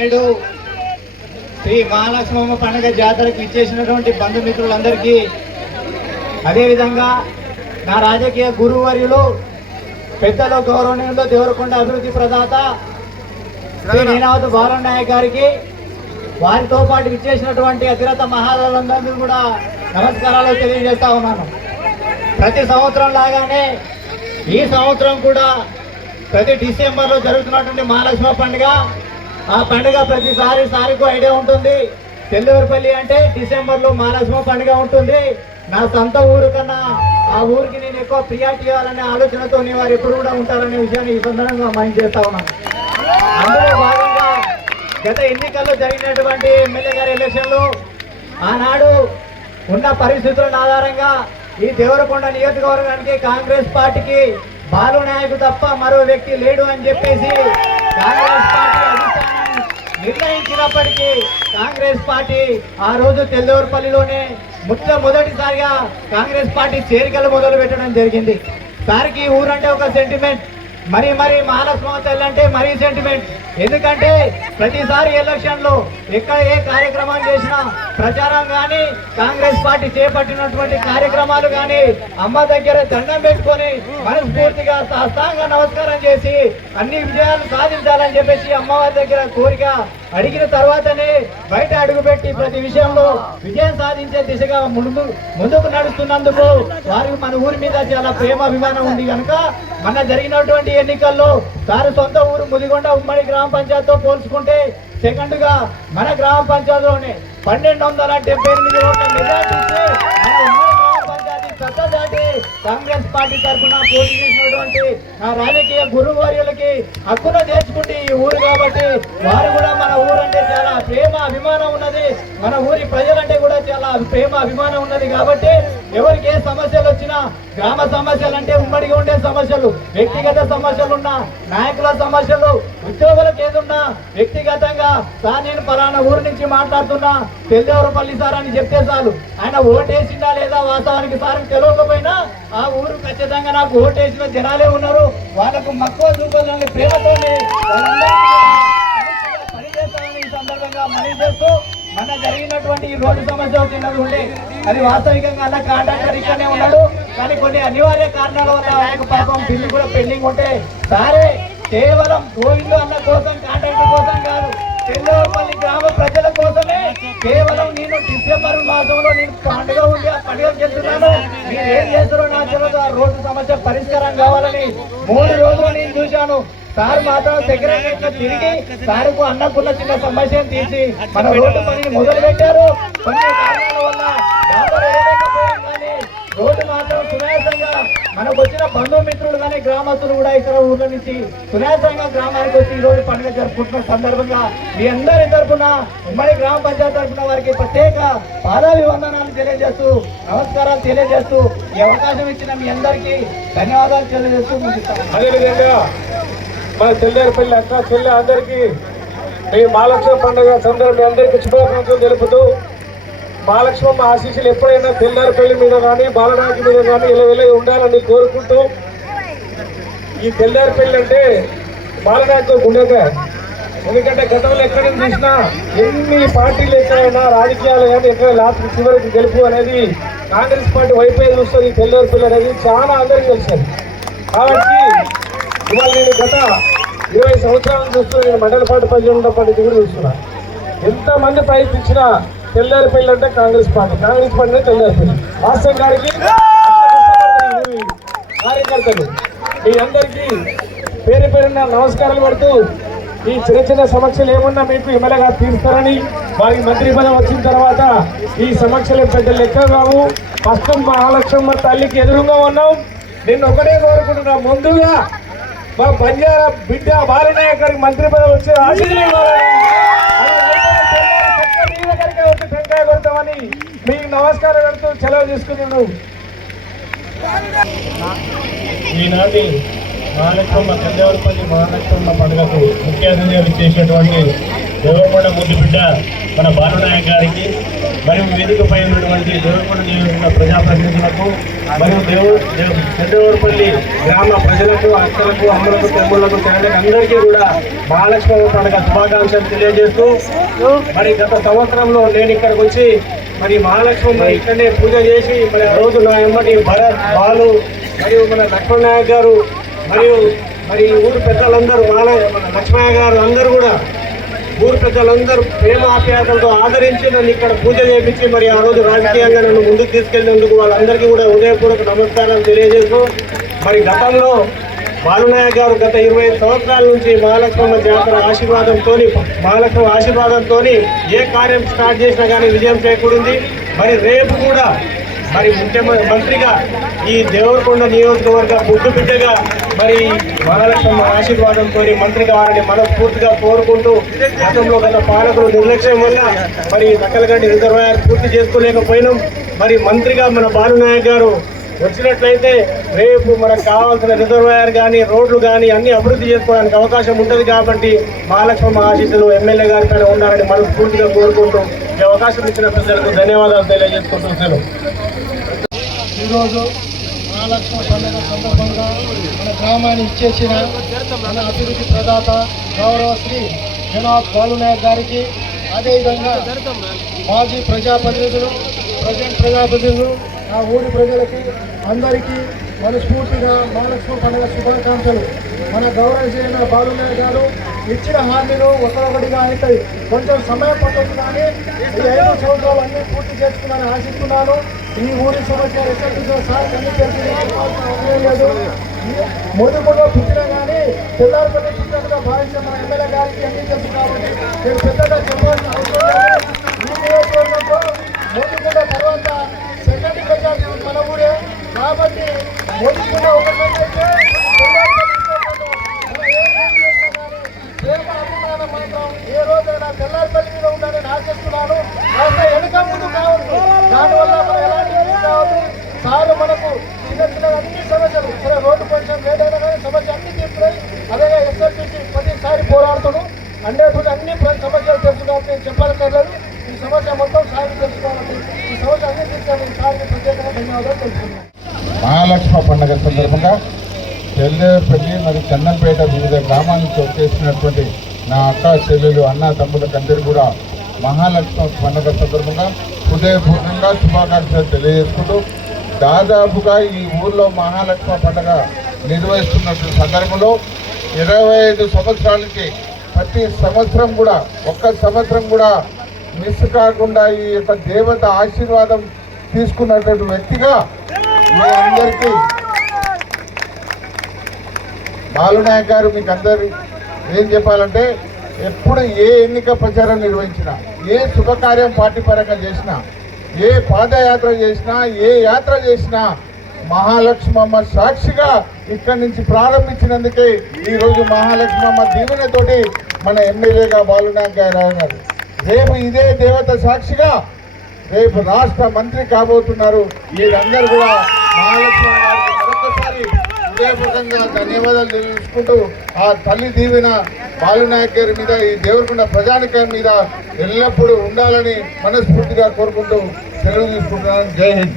నేడు శ్రీ మహాలక్ష్మమ్మ పండుగ జాతరకు ఇచ్చేసినటువంటి బంధుమిత్రులందరికీ, అదేవిధంగా నా రాజకీయ గురువర్యులు పెద్దలు గౌరవనీయులు దేవరకొండ అభివృద్ధి ప్రదాత శ్రీ నీనావతి బాలనాయక్ గారికి, వారితో పాటు ఇచ్చేసినటువంటి అతిరథ మహారాజులందరికీ కూడా నమస్కారాలు తెలియజేస్తా ఉన్నాను. ప్రతి సంవత్సరం లాగానే ఈ సంవత్సరం కూడా ప్రతి డిసెంబర్లో జరుగుతున్నటువంటి మహాలక్ష్మి పండుగ, ఆ పండుగ ప్రతిసారికి ఐడియా ఉంటుంది. తెల్లూరుపల్లి అంటే డిసెంబర్లో మహాలక్ష్మి పండుగ ఉంటుంది. నా సొంత ఊరు కన్నా ఆ ఊరికి నేను ఎక్కువ ప్రియారిటీ ఇవ్వాలనే ఆలోచనతో వారు ఎప్పుడు కూడా ఉంటారనే విషయాన్ని ఈ సందర్భంగా మైండ్ చేస్తా ఉన్నాను. అందులో భాగంగా గత ఎన్నికల్లో జరిగినటువంటి ఎమ్మెల్యే గారి ఎలక్షన్లు ఆనాడు ఉన్న పరిస్థితుల ఆధారంగా ఈ దేవరకొండ నియోజకవర్గానికి కాంగ్రెస్ పార్టీకి బాలు నాయకు తప్ప మరో వ్యక్తి లేడు అని చెప్పేసి కాంగ్రెస్ పార్టీ అధిష్టానం నిర్ణయించినప్పటికీ కాంగ్రెస్ పార్టీ ఆ రోజు తెల్లూరుపల్లిలోనే మొదటిసారిగా కాంగ్రెస్ పార్టీ చేరికలు మొదలు పెట్టడం జరిగింది. సార్కి ఊరంటే ఒక సెంటిమెంట్, మరి మహాలక్ష్మమ్మ తల్లి అంటే మరీ సెంటిమెంట్. ఎందుకంటే ప్రతిసారి ఎలక్షన్లో ఎక్కడ ఏ కార్యక్రమాలు చేసినా ప్రచారం కానీ, కాంగ్రెస్ పార్టీ చేపట్టినటువంటి కార్యక్రమాలు కానీ అమ్మ దగ్గర దండం పెట్టుకొని మనస్ఫూర్తిగా సాష్టాంగ నమస్కారం చేసి అన్ని విజయాలు సాధించాలని చెప్పేసి అమ్మవారి దగ్గర కోరిక అడిగిన తర్వాతనే బయట అడుగుపెట్టి ప్రతి విషయంలో విజయం సాధించే దిశగా ముందుకు నడుస్తున్నందుకు వారికి మన ఊరి మీద చాలా ప్రేమ అభిమానం ఉంది కనుక మన జరిగినటువంటి ఎన్నికల్లో సారు సొంత ఊరు ముదిగొండ ఉమ్మడి గ్రామ పంచాయతీతో పోల్చుకుంటే సెకండ్ గా మన గ్రామ పంచాయతీలోనే 1278 ఓట్ల మెజార్టీ దాటి కాంగ్రెస్ పార్టీ తరఫున పోటీ చేసినటువంటి నా రాజకీయ గురువర్యులకి హక్కున చేర్చుకుంటే ఈ ఊరు కాబట్టి వారు కూడా మన ఊరంటే చాలా ప్రేమ అభిమానం ఉన్నది, మన ఊరి ప్రజలంటే కూడా చాలా ప్రేమ అభిమానం ఉన్నది. కాబట్టి ఎవరికి ఏ సమస్యలు వచ్చినా, గ్రామ సమస్యలు అంటే ఉమ్మడిగా ఉండే సమస్యలు, వ్యక్తిగత సమస్యలు ఉన్నా, నాయకుల సమస్యలు, ఉద్యోగులకు ఏదున్నా వ్యక్తిగతంగా సార్ నేను పలానా ఊరు నుంచి మాట్లాడుతున్నా తెల్లూరుపల్లి సార్ అని చెప్తే చాలు, ఆయన ఓటేసిందా లేదా వాస్తవానికి సార్ తెలియకపోయినా ఆ ఊరు ఖచ్చితంగా నాకు ఓటేసిన జనాలే ఉన్నారు, వాళ్ళకు మక్కువ చూపాలని ప్రేమతోనే పనిచేస్తామని ఈ సందర్భంగా మనీ చేస్తూ మన జరిగినటువంటి ఈ రోడ్డు సమస్య చిన్నది ఉండే, అది వాస్తవికంగా అన్న కాంట్రాక్టర్ ఇక్కడనే ఉన్నాడు, కానీ కొన్ని అనివార్య కారణాల వల్ల ఆయనకు పాపం బిల్లు కూడా పెండింగ్ ఉంటే సరే కేవలం గోవిందు అన్న కోసం, కాంట్రాక్టర్ కోసం కాదు, తెల్లూరుపల్లి గ్రామ ప్రజల కోసమే కేవలం నేను డిసెంబర్ మాసంలో నేను పండుగ ఉంది ఆ పండుగ చేస్తున్నాను, మీరు ఏం చేస్తారో నా తెలియదు, ఆ రోడ్డు సమస్య పరిష్కారం కావాలని 3 రోజులు నేను చూశాను. సార్ మాత్రం సెక్రటరీగా తిరిగి సార్కు అన్నకున్న చిన్న సమస్యను తీసి మన రోడ్డు పనిని మొదలు పెట్టారు. కొన్ని కారణాల వల్ల కానీ రోడ్డు మాత్రం సునాయాసంగా మనకు వచ్చిన బంధుమిత్రులు కానీ గ్రామస్తులు కూడా ఇతర ఊర్ల నుంచి సునాయాసంగా గ్రామానికి వచ్చి ఈ రోజు పండుగ జరుపుకుంటున్న సందర్భంగా మీ అందరి తరఫున ఉమ్మడి గ్రామ పంచాయతీ తరఫున వారికి ప్రత్యేక పాదాభివందనాలు తెలియజేస్తూ నమస్కారాలు తెలియజేస్తూ ఈ అవకాశం ఇచ్చిన మీ అందరికీ ధన్యవాదాలు తెలియజేస్తూ ముగిస్తాను. అదేవిధంగా మన తెల్లూరుపల్లి అక్క చెల్లె అందరికీ ఈ మహాలక్ష్మి పండుగ సందర్భంగా అందరికీ శుభాకాంక్షలు తెలుపుతూ మహాలక్ష్మమ్మ ఆశీస్సులు ఎప్పుడైనా తెల్లూరుపల్లి మీద కానీ బాలనాయకు మీద కానీ ఇలా ఉండాలని కోరుకుంటూ, ఈ తెల్లూరుపల్లి అంటే బాలనాయకు గుండెగా, ఎందుకంటే గతంలో ఎక్కడ చూసినా ఎన్ని పార్టీలు ఎక్కడైనా రాజకీయాలు కానీ ఎక్కడ లాస్ట్ చివరికి గెలుపు అనేది కాంగ్రెస్ పార్టీ వైపే చూస్తుంది. తెల్లూరుపల్లి అనేది చాలా అందరికీ తెలుస్తుంది. కాబట్టి ఇవాళ నేను గత 20 సంవత్సరాలు చూస్తూ నేను మండల పార్టీ ప్రజలు ఉన్నప్పటి నుంచి కూడా చూస్తున్నా, ఎంతమంది ప్రయత్నించినా తెల్లూరుపల్లి అంటే కాంగ్రెస్ పార్టీ అంటే తెల్లూరుపల్లి వాస్తవం గారికి కార్యకర్తలు మీ అందరికీ పేరున నమస్కారాలు పడుతూ, ఈ చిన్న సమస్యలు ఏమన్నా మీకు ఎమ్మెల్యేగా తీరుస్తారని, వారికి మంత్రి పదవి వచ్చిన తర్వాత ఈ సమస్యలు పెద్ద లెక్క కావు. ఫస్ట్ మహాలక్ష్మమ్మ తల్లికి ఎదురుగా ఉన్నాం. నేను ఒకటే కోరుకుంటున్నా, ముందుగా మా బంజారా బిడ్డ బాలనాయక్ గారికి మంత్రి పదవి వచ్చే టెంకాయ కొడతామని మీకు నమస్కారం పెడుతూ సెలవు తీసుకున్నాను. ఈనాటి మహాలక్ష్మమ్మ తెల్లూరుపల్లి మహాలక్ష్మమ్మ పండుగకు ముఖ్య అతిథిగా చేసినటువంటి దేవరకొండ ముద్దు బిడ్డ మన బాలనాయక్ గారికి, మరియు వేదికపై ఉన్నటువంటి దేవరకొండ నియోజకవర్గ ప్రజాప్రతినిధులకు మరియు పెద్దవరపల్లి గ్రామ ప్రజలకు అక్కలకు అమ్మలకు తెమ్ములకు తెరలకు అందరికీ కూడా మహాలక్ష్మి పండుగ శుభాకాంక్షలు తెలియజేస్తూ మరి గత సంవత్సరంలో నేను ఇక్కడికి వచ్చి మరి మహాలక్ష్మి ఇక్కడనే పూజ చేసి మరి ఆ రోజు నా ఎమ్మటి భరత్ బాలు మరియు మన లక్ష్మణ్ నాయక్ గారు మరియు మరి ఊరు పెద్దలందరూ మన లక్ష్మయ్య గారు అందరూ కూడా ఊరు పెద్దలందరూ ప్రేమ ఆప్యాయతలతో ఆదరించి నన్ను ఇక్కడ పూజ చేయించి మరి ఆ రోజు రాజకీయంగా నన్ను ముందుకు తీసుకెళ్లినందుకు వాళ్ళందరికీ కూడా ఉదయపూర్వక నమస్కారాలు తెలియజేస్తూ మరి గతంలో బాలునాయక్ గారు గత 25 సంవత్సరాల నుంచి మహాలక్ష్మమ్మ జాతర ఆశీర్వాదంతో ఏ కార్యం స్టార్ట్ చేసినా కానీ విజయం చేకూరింది. మరి రేపు కూడా మరి మంత్రిగా ఈ దేవరకొండ నియోజకవర్గ బుద్ధు బిడ్డగా మరి మహాలక్ష్మమ్మ ఆశీర్వాదంతో మంత్రి కావాలని మనస్ఫూర్తిగా కోరుకుంటూ గత పాలకులు నిర్లక్ష్యం వల్ల మరి నక్కలగడ్డి రిజర్వాయర్ పూర్తి చేసుకోలేకపోయినాం. మరి మంత్రిగా మన బాలునాయక్ గారు వచ్చినట్లయితే రేపు మనకు కావాల్సిన రిజర్వాయర్ కానీ రోడ్లు కానీ అన్ని అభివృద్ధి చేసుకోవడానికి అవకాశం ఉంటుంది. కాబట్టి మహాలక్ష్మమ్మ ఆశీస్సులు ఎమ్మెల్యే గారి పైన ఉండాలని మనస్ఫూర్తిగా కోరుకుంటూ ఈ అవకాశం ఇచ్చిన ప్రజలకు ధన్యవాదాలు తెలియజేసుకుంటున్నాను. ఈరోజు మహాలక్ష్మి పండుగ సందర్భంగా మన గ్రామాన్ని ఇచ్చేసిన మన అభివృద్ధి ప్రదాత గౌరవ శ్రీ జనాబ్ బాలునాయక్ గారికి, అదేవిధంగా మాజీ ప్రజాప్రతినిధులు, ప్రజెంట్ ప్రజాప్రతినిధులు, ఆ ఊరి ప్రజలకి అందరికీ మనస్ఫూర్తిగా మహాలక్ష్మి పండుగ శుభాకాంక్షలు. మన గౌరవనీయులైన బాలునాయక్ గారు ఇచ్చిన హామీలు ఒకరొకటిగా అవుతాయి. కొంచెం సమయం పట్టదు, కానీ ఈ 5 సంవత్సరాలు అన్నీ పూర్తి చేసుకున్నాను ఆశిస్తున్నాను. ఈ ఊరి సమస్య ఎక్కడ సార్ అన్ని లేదు. మోదీపూర్లో పుట్టినా కానీ తెల్లారిపల్లి పుట్టినట్టుగా భావించిన మన ఎమ్మెల్యే గారికి అన్నీ తెలుసు. కాబట్టి నేను పెద్దగా చెప్పాల్సిన అవసరం లేదు. ఈ నియోజకవర్గంలో మోదీపూర్ల తర్వాత సెకండ్ ప్రజాతి మన ఊరే. కాబట్టి మోదీపూర్ల ఒకటైతే ప్రేమ అభిమానం మాత్రం ఏ రోజైనా తెల్లారిపల్లి మీద ఉండాలని ఆశిస్తున్నాను. కాస్త వెనుక ముందు కావచ్చు, దానివల్ల మనం ఎలాంటి కావద్దు. సార్ మనకు చిన్న చిన్న అన్ని సమస్యలు, సరే రోడ్డు కొంచెం లేట్ అయినా కానీ సమస్య అన్ని తీర్చున్నాయి. అదే ఎస్ఆర్టీసీ ప్రతిసారి పోరాడుతున్నాను. అన్ని సమస్యలు తెలుసుకోవాలి, నేను చెప్పాలక్కర్లేదు. ఈ సమస్య మొత్తం సార్ తెలుసుకోవాలి. ఈ సమస్య అన్ని తీర్చాలని సార్కి ప్రత్యేకంగా ధన్యవాదాలు తెలుసుకున్నాను. మహాలక్ష్మి పండుగ సందర్భంగా తెల్లేపల్లి మరియు చందంపేట వివిధ గ్రామాలకు వచ్చేసినటువంటి నా అక్క చెల్లెలు అన్న తమ్ములకు అందరూ కూడా మహాలక్ష్మి పండుగ సందర్భంగా హృదయపూర్వకంగా శుభాకాంక్షలు తెలియజేసుకుంటూ, దాదాపుగా ఈ ఊర్లో మహాలక్ష్మి పండుగ నిర్వహిస్తున్న సందర్భంలో 25 సంవత్సరాలకి ప్రతి సంవత్సరం కూడా ఒక్క సంవత్సరం కూడా మిస్ కాకుండా ఈ యొక్క దేవత ఆశీర్వాదం తీసుకున్నటువంటి వ్యక్తిగా మీ అందరికీ బాలునాయక్ గారు మీకు అందరు ఏం చెప్పాలంటే, ఎప్పుడు ఏ ఎన్నిక ప్రచారం నిర్వహించినా, ఏ శుభకార్యం పార్టీ పరంగా చేసినా, ఏ పాదయాత్ర చేసినా, ఏ యాత్ర చేసినా మహాలక్ష్మమ్మ సాక్షిగా ఇక్కడి నుంచి ప్రారంభించినందుకే ఈరోజు మహాలక్ష్మమ్మ దీవెనతోటి మన ఎమ్మెల్యేగా బాలునాయక్ గారు అన్నారు. రేపు ఇదే దేవత సాక్షిగా రేపు రాష్ట్ర మంత్రి కాబోతున్నారు. మీరందరూ కూడా మహాలక్ష్మమ్మ గారికి మరొకసారి హృదయపూర్వకంగా ధన్యవాదాలు తెలుసుకుంటూ, ఆ తల్లి దీవెన బాలునాయక్ గారి మీద, ఈ దేవరకొండ ప్రజానికం మీద ఎల్లప్పుడూ ఉండాలని మనస్ఫూర్తిగా కోరుకుంటూ సెలవు తీసుకుంటున్నాను. జై హింద్.